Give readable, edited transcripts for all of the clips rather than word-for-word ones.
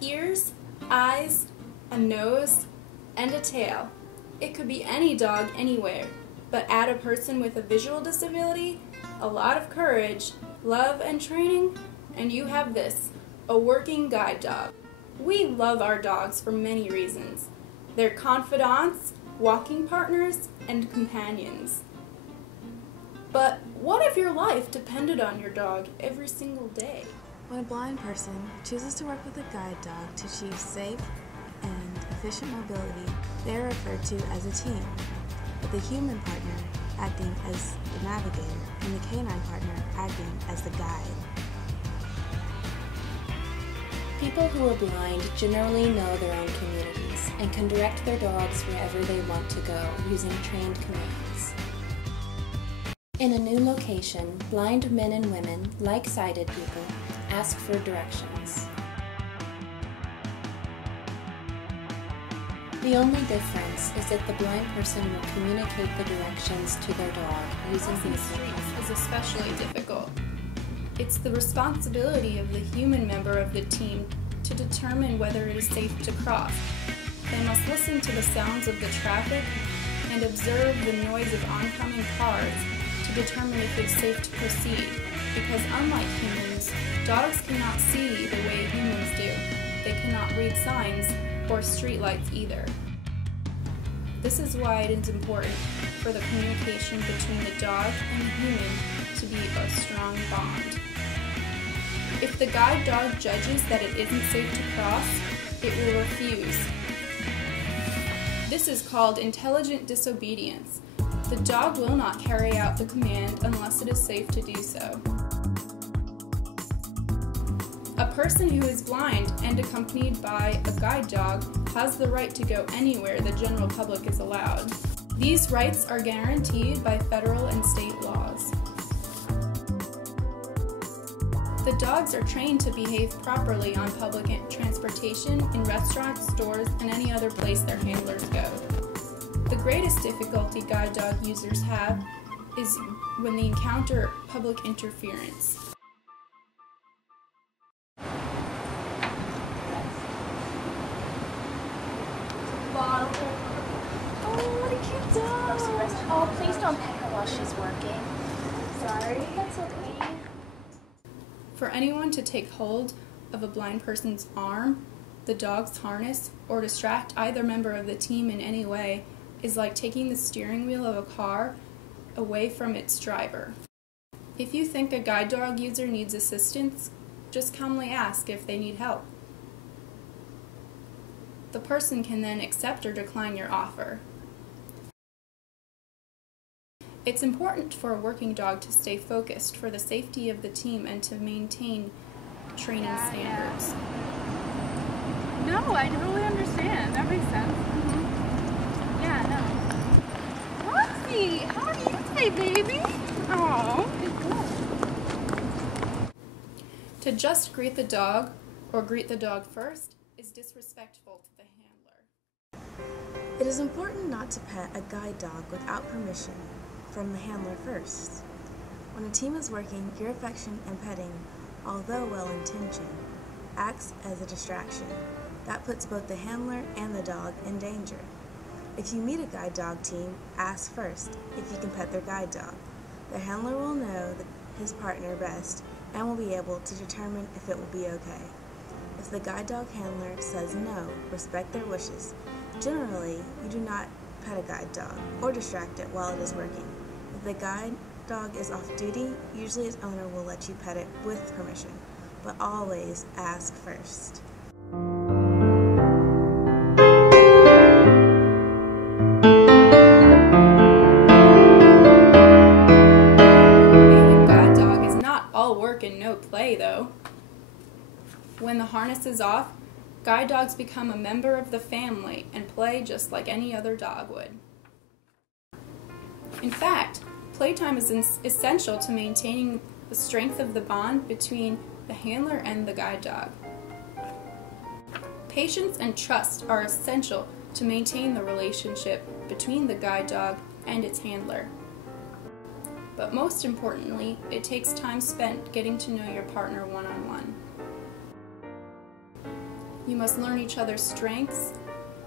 Ears, eyes, a nose, and a tail. It could be any dog anywhere, but add a person with a visual disability, a lot of courage, love, and training, and you have this, a working guide dog. We love our dogs for many reasons. They're confidants, walking partners, and companions. But what if your life depended on your dog every single day? When a blind person chooses to work with a guide dog to achieve safe and efficient mobility, they are referred to as a team, with the human partner acting as the navigator and the canine partner acting as the guide. People who are blind generally know their own communities and can direct their dogs wherever they want to go using trained commands. In a new location, blind men and women, like sighted people, ask for directions. The only difference is that the blind person will communicate the directions to their dog using Crossing these streets is especially difficult. It's the responsibility of the human member of the team to determine whether it is safe to cross. They must listen to the sounds of the traffic and observe the noise of oncoming cars to determine if it's safe to proceed, because unlike humans, dogs cannot see the way humans do. They cannot read signs or streetlights either. This is why it is important for the communication between the dog and the human to be a strong bond. If the guide dog judges that it isn't safe to cross, it will refuse. This is called intelligent disobedience. The dog will not carry out the command unless it is safe to do so. A person who is blind and accompanied by a guide dog has the right to go anywhere the general public is allowed. These rights are guaranteed by federal and state laws. The dogs are trained to behave properly on public transportation, in restaurants, stores, and any other place their handlers go. The greatest difficulty guide dog users have is when they encounter public interference. Oh, what a cute dog! Oh, please don't pet her while she's working. Sorry. That's okay. For anyone to take hold of a blind person's arm, the dog's harness, or distract either member of the team in any way is like taking the steering wheel of a car away from its driver. If you think a guide dog user needs assistance, just calmly ask if they need help. The person can then accept or decline your offer. It's important for a working dog to stay focused for the safety of the team and to maintain training standards. No, I totally understand. That makes sense. Yeah, no. Roxy, how are you today, baby? Oh, To just greet the dog or greet the dog first is disrespectful to the handler. It is important not to pet a guide dog without permission from the handler first. When a team is working, your affection and petting, although well-intentioned, acts as a distraction. That puts both the handler and the dog in danger. If you meet a guide dog team, ask first if you can pet their guide dog. The handler will know his partner best and will be able to determine if it will be okay. If the guide dog handler says no, respect their wishes. Generally, you do not pet a guide dog or distract it while it is working. If the guide dog is off duty, usually its owner will let you pet it with permission, but always ask first. Being a guide dog is not all work and no play, though. When the harness is off, guide dogs become a member of the family and play just like any other dog would. In fact, playtime is essential to maintaining the strength of the bond between the handler and the guide dog. Patience and trust are essential to maintain the relationship between the guide dog and its handler. But most importantly, it takes time spent getting to know your partner one-on-one. You must learn each other's strengths,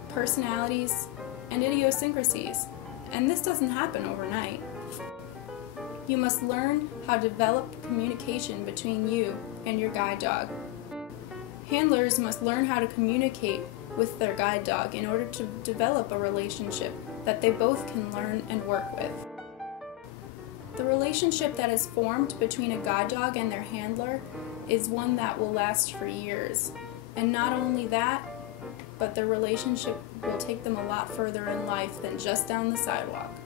personalities, and idiosyncrasies, and this doesn't happen overnight. You must learn how to develop communication between you and your guide dog. Handlers must learn how to communicate with their guide dog in order to develop a relationship that they both can learn and work with. The relationship that is formed between a guide dog and their handler is one that will last for years. And not only that, but their relationship will take them a lot further in life than just down the sidewalk.